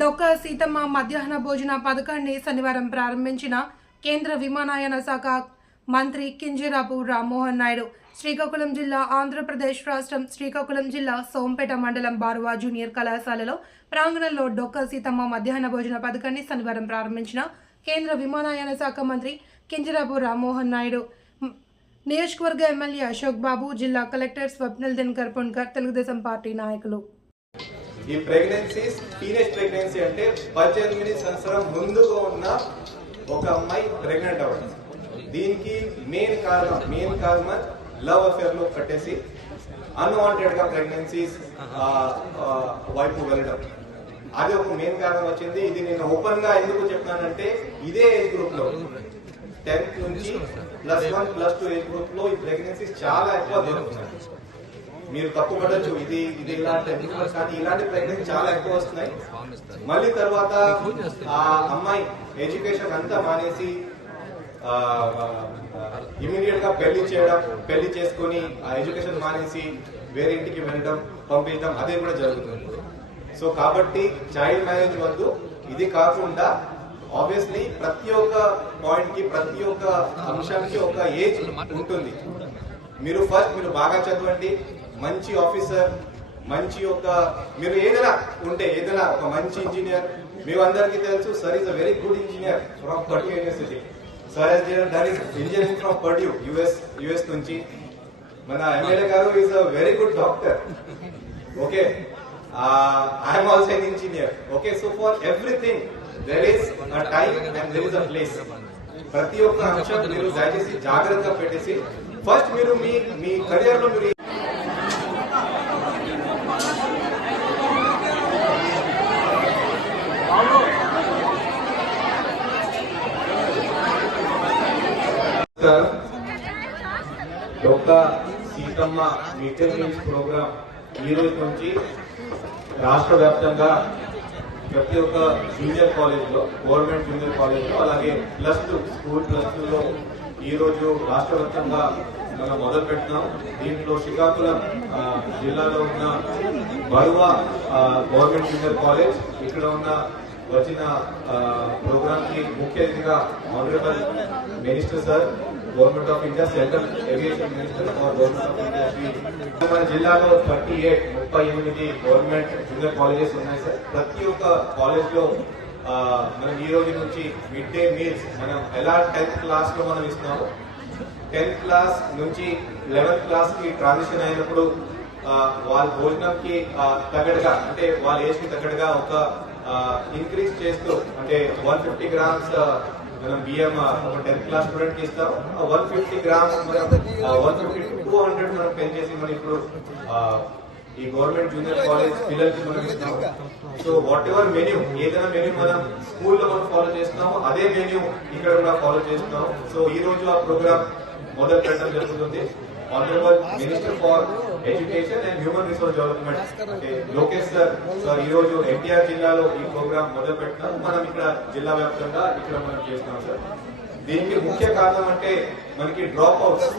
డొక్క సీతమ్మ మధ్యాహ్న భోజన పథకాన్ని శనివారం ప్రారంభించిన కేంద్ర విమానయాన శాఖ మంత్రి కింజరాపు రామ్మోహన్ నాయుడు. శ్రీకాకుళం జిల్లా ఆంధ్రప్రదేశ్ రాష్ట్రం శ్రీకాకుళం జిల్లా సోంపేట మండలం బారువా జూనియర్ కళాశాలలో ప్రాంగణంలో డొక్క సీతమ్మ మధ్యాహ్న భోజన పథకాన్ని శనివారం ప్రారంభించిన కేంద్ర విమానయాన శాఖ మంత్రి కింజరాపు రామ్మోహన్ నాయుడు. నియోజకవర్గ ఎమ్మెల్యే అశోక్ బాబు జిల్లా కలెక్టర్ స్వప్నల్ దినకర్ పొన్కర్ తెలుగుదేశం పార్టీ నాయకులు. ఈ ప్రెగ్నెన్సీస్ టీనేజ్ ప్రెగ్నెన్సీ అంటే పద్దెనిమిది సంవత్సరం ముందుగా ఉన్న ఒక అమ్మాయి ప్రెగ్నెంట్ అవ్వడం. దీనికి మెయిన్ కారణం మెయిన్ కారణం లవ్ అఫేర్లో కట్టేసి అన్వాంటెడ్గా ప్రెగ్నెన్సీస్ వైపు వెళ్ళడం. అది ఒక మెయిన్ కారణం వచ్చింది. ఇది నేను ఓపెన్గా ఎందుకు చెప్తానంటే ఇదే ఏజ్ గ్రూప్లో టెన్త్ నుంచి plus one plus two age గ్రూప్లో ఈ ప్రెగ్నెన్సీస్ చాలా ఎక్కువ దొరుకుతున్నాయి. మీరు తప్పు పడచ్చు. ఇది ఇది ఇలాంటి కానీ ఇలాంటి ప్రెగ్నెన్సీ చాలా ఎక్కువ వస్తున్నాయి. మళ్ళీ తర్వాత ఆ అమ్మాయి ఎడ్యుకేషన్ అంతా మానేసి ఇమీడియట్గా పెళ్ళి చేయడం పెళ్ళి చేసుకొని ఆ ఎడ్యుకేషన్ మానేసి వేరే ఇంటికి వెళ్ళడం పంపించడం అదే కూడా జరుగుతుంది. సో కాబట్టి చైల్డ్ మ్యారేజ్ వద్దు. ఇది కాకుండా ఆబ్వియస్లీ ప్రతి ఒక్క పాయింట్కి ప్రతి ఒక్క అంశానికి ఒక ఏజ్ ఉంటుంది. మీరు ఫస్ట్ మీరు బాగా చదవండి. మంచి ఆఫీసర్ మంచి ఒక మీరు ఏదైనా ఉంటే ఏదైనా ఒక మంచి ఇంజనీర్ మీ అందరికీ తెలుసు sir is a very good engineer from Purdue university. Sir done engineering from Purdue US US నుంచి. మన ఎమ్మెల్యే గారు is a very good doctor. Okay? I'm also an engineer. Okay? So for everything there is a time and there is a place ప్రతి ఒక్క అంశం మీరు దయచేసి జాగ్రత్తగా పెట్టేసి ఫస్ట్ మీరు మీ మీ కెరియర్లో మీరు డొక్క సీతమ్మ మిడ్ మీల్స్ ప్రోగ్రామ్ ఈ రోజు నుంచి రాష్ట్ర వ్యాప్తంగా ప్రతి ఒక్క జూనియర్ కాలేజ్లో గవర్నమెంట్ జూనియర్ కాలేజ్లో అలాగే ప్లస్ టూ స్కూల్ ప్లస్లో ఈ రోజు రాష్ట్ర వ్యాప్తంగా మనం మొదలు పెట్టినాం దీంట్లో శ్రీకాకుళం జిల్లాలో ఉన్న బరువా గవర్నమెంట్ జూనియర్ కాలేజ్ ఇక్కడ ఉన్న వచ్చిన ప్రోగ్రామ్కి ముఖ్య అతిథిగా honourable minister sir government of India central aviation minister for government of India మన జిల్లాలో థర్టీ ఎయిట్ ముప్పై ఎనిమిది గవర్నమెంట్ జూనియర్ కాలేజెస్ ఉన్నాయి సార్. ప్రతి ఒక్క కాలేజ్లో మనం ఈ రోజు నుంచి మిడ్ డే మీల్స్ మనం ఎలా టెన్త్ క్లాస్లో మనం ఇస్తున్నాము టెన్త్ క్లాస్ నుంచి లెవెన్త్ క్లాస్కి ట్రాన్సిషన్ అయినప్పుడు వాళ్ళ భోజనంకి తగ్గట్టుగా అంటే వాళ్ళ ఏజ్కి తగ్గట్టుగా ఒక ఇంక్రీజ్ చేస్తూ అంటే వన్ ఫిఫ్టీ గ్రామ్స్ మనం బియ్యం ఒక టెన్త్ క్లాస్ స్టూడెంట్కి ఇస్తాం. One fifty grams one fifty two hundred మనం పెంచేసి మనం ఇప్పుడు ఈ గవర్నమెంట్ జూనియర్ కాలేజ్ పిల్లలకి మనం ఇస్తాం సో వాట్ ఎవర్ మెన్యూ ఏదైనా మెన్యూ మనం స్కూల్లో మనం ఫాలో చేస్తాము అదే మెన్యూ ఇక్కడ కూడా ఫాలో చేస్తున్నాం. సో ఈ రోజు ఆ ప్రోగ్రామ్ మొదలు పెట్టడం జరుగుతుంది. Honourable minister for education and human resource development అంటే లోకేష్ సార్ సార్ ఈ రోజు ఎన్టీఆర్ జిల్లాలో ఈ ప్రోగ్రామ్ మొదలు పెట్టినాం మనం ఇక్కడ జిల్లా వ్యాప్తంగా ఇక్కడ మనం చేస్తున్నాం సార్ దీనికి ముఖ్య కారణం అంటే మనకి dropouts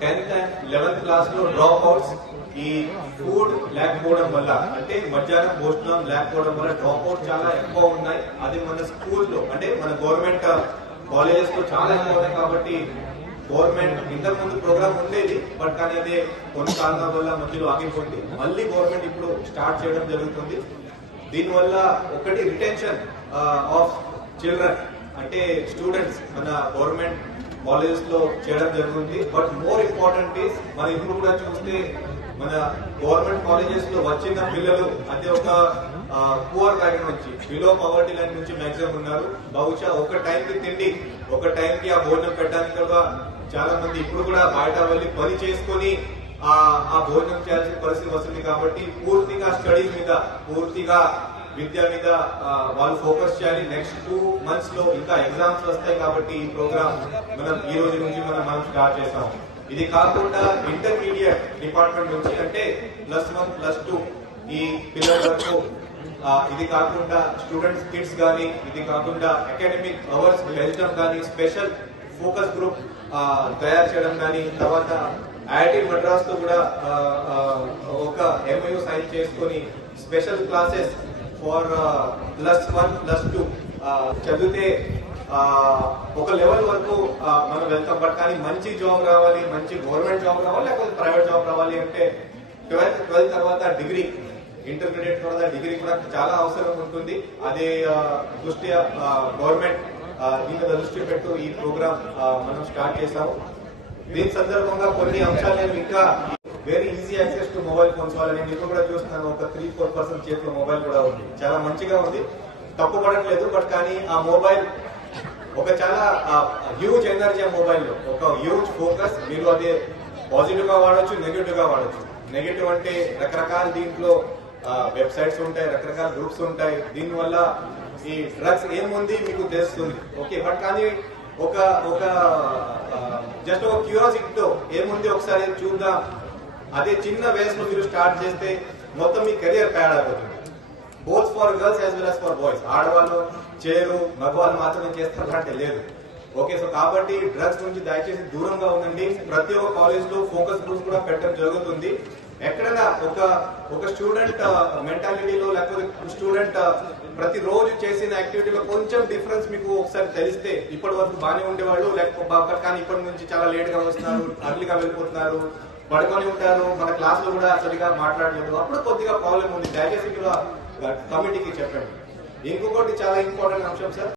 tenth and eleventh క్లాస్లో డ్రాప్ అవుట్స్ ఈ ఫుడ్ లేకపోవడం వల్ల అంటే మధ్యాహ్నం భోజనం లేకపోవడం వల్ల డ్రాప్ అవుట్ చాలా ఎక్కువ ఉన్నాయి. అది మన స్కూల్లో అంటే మన గవర్నమెంట్ కాలేజెస్లో చాలా ఎక్కువ ఉన్నాయి కాబట్టి గవర్నమెంట్ ఇంతకు ముందు ప్రోగ్రామ్ ఉండేది బట్ కానీ అదే కొన్ని కారణాల వల్ల మధ్యలో ఆగిపోయింది. మళ్ళీ గవర్నమెంట్ ఇప్పుడు స్టార్ట్ చేయడం జరుగుతుంది. దీనివల్ల ఒకటి రిటెన్షన్ ఆఫ్ చిల్డ్రన్ అంటే స్టూడెంట్స్ మన గవర్నమెంట్ కాలేజెస్లో చేయడం జరుగుతుంది. బట్ మోర్ ఇంపార్టెంట్ ఈస్ మన ఇప్పుడు కూడా చూస్తే మన గవర్నమెంట్ కాలేజెస్లో వచ్చిన పిల్లలు అదే ఒక పువర్ బ్యాక్ నుంచి బిలో పవర్టీ లైన్ నుంచి మాక్సిమం ఉన్నారు. బహుశా ఒక టైం కి తిండి ఒక టైం కి ఆ భోజనం పెట్టడానికి కూడా చాలా మంది ఇప్పుడు కూడా బయట వెళ్ళి పని చేసుకొని ఆ భోజనం చేయాల్సిన పరిస్థితి వస్తుంది కాబట్టి పూర్తిగా స్టడీస్ మీద పూర్తిగా విద్య మీద వాళ్ళు ఫోకస్ చేయాలి. నెక్స్ట్ టూ మంత్స్లో ఇంకా ఎగ్జామ్స్ వస్తాయి కాబట్టి ఈ ప్రోగ్రామ్ మనం ఈ రోజు నుంచి మనం మనం స్టార్ట్ చేసాం ఇది కాకుండా ఇంటర్మీడియట్ డిపార్ట్మెంట్ నుంచి అంటే ప్లస్ వన్ ప్లస్ టూ ఈ పిల్లల వరకు ఇది కాకుండా స్టూడెంట్స్ కిడ్స్ కానీ ఇది కాకుండా అకాడమిక్ అవర్స్ పెంచడం కానీ స్పెషల్ ఫోకస్ గ్రూప్ తయారు చేయడం కానీ తర్వాత ఐఐటి మద్రాస్తో కూడా ఒక ఎంఓయూ సైన్ చేసుకొని special classes for plus one plus two చదివితే ఒక లెవెల్ వరకు మనం వెళ్తాం. బట్ కానీ మంచి జాబ్ రావాలి మంచి గవర్నమెంట్ జాబ్ రావాలి లేకపోతే ప్రైవేట్ జాబ్ రావాలి అంటే ట్వెల్త్ ట్వెల్త్ తర్వాత డిగ్రీ ఇంటర్మీడియట్ తర్వాత డిగ్రీ కూడా చాలా అవసరం ఉంటుంది. అదే దృష్ట్యా గవర్నమెంట్ దీని మీద దృష్టి పెట్టు ఈ ప్రోగ్రామ్ మనం స్టార్ట్ చేశాము. దీని సందర్భంగా కొన్ని అంశాలు నేను ఇంకా very easy access to mobile phones వాళ్ళని నేను ఇప్పుడు కూడా చూస్తున్నాను. ఒక త్రీ ఫోర్ పర్సెంట్ చేతిలో మొబైల్ కూడా ఉంది. చాలా మంచిగా ఉంది. తప్పు పడట్లేదు బట్ కానీ ఆ మొబైల్ ఒక చాలా హ్యూజ్ ఎనర్జీ ఆ మొబైల్లో ఒక హ్యూజ్ ఫోకస్ మీరు అది పాజిటివ్గా వాడొచ్చు నెగిటివ్గా వాడొచ్చు. నెగిటివ్ అంటే రకరకాల దీంట్లో వెబ్సైట్స్ ఉంటాయి రకరకాల గ్రూప్స్ ఉంటాయి. దీనివల్ల ఈ డ్రగ్స్ ఏముంది మీకు తెలుస్తుంది. ఓకే బట్ కానీ ఒక ఒక జస్ట్ ఒక క్యూరియాసిటీతో ఏముంది ఒకసారి చూద్దాం. అదే చిన్న వయసులో మీరు స్టార్ట్ చేస్తే మొత్తం మీ కెరియర్ ప్యాడ్ అయిపోతుంది. Both for girls as well as for boys. ఆడవాళ్ళు చేయరు మగవాళ్ళు మాత్రమే చేస్తారు అంటే లేదు. ఓకే సో కాబట్టి డ్రగ్స్ నుంచి దయచేసి దూరంగా ఉండండి. ప్రతి ఒక్క కాలేజ్లో ఫోకస్ గ్రూప్స్ కూడా పెట్టడం జరుగుతుంది. ఎక్కడైనా ఒక ఒక స్టూడెంట్ మెంటాలిటీలో లేకపోతే స్టూడెంట్ ప్రతి రోజు చేసిన యాక్టివిటీలో కొంచెం డిఫరెన్స్ మీకు ఒకసారి తెలిస్తే ఇప్పటి వరకు బాగానే ఉండేవాళ్ళు లేకపోతే కానీ ఇప్పటి నుంచి చాలా లేట్గా వస్తున్నారు అర్లీగా వెళ్ళిపోతున్నారు పడుకొని ఉంటారు మన క్లాస్లో కూడా సరిగా మాట్లాడలేదు. అప్పుడు కొద్దిగా ప్రాబ్లం ఉంది. దయచేసి మీరు కమిటీకి చెప్పండి. ఇంకొకటి చాలా ఇంపార్టెంట్ అంశం సార్.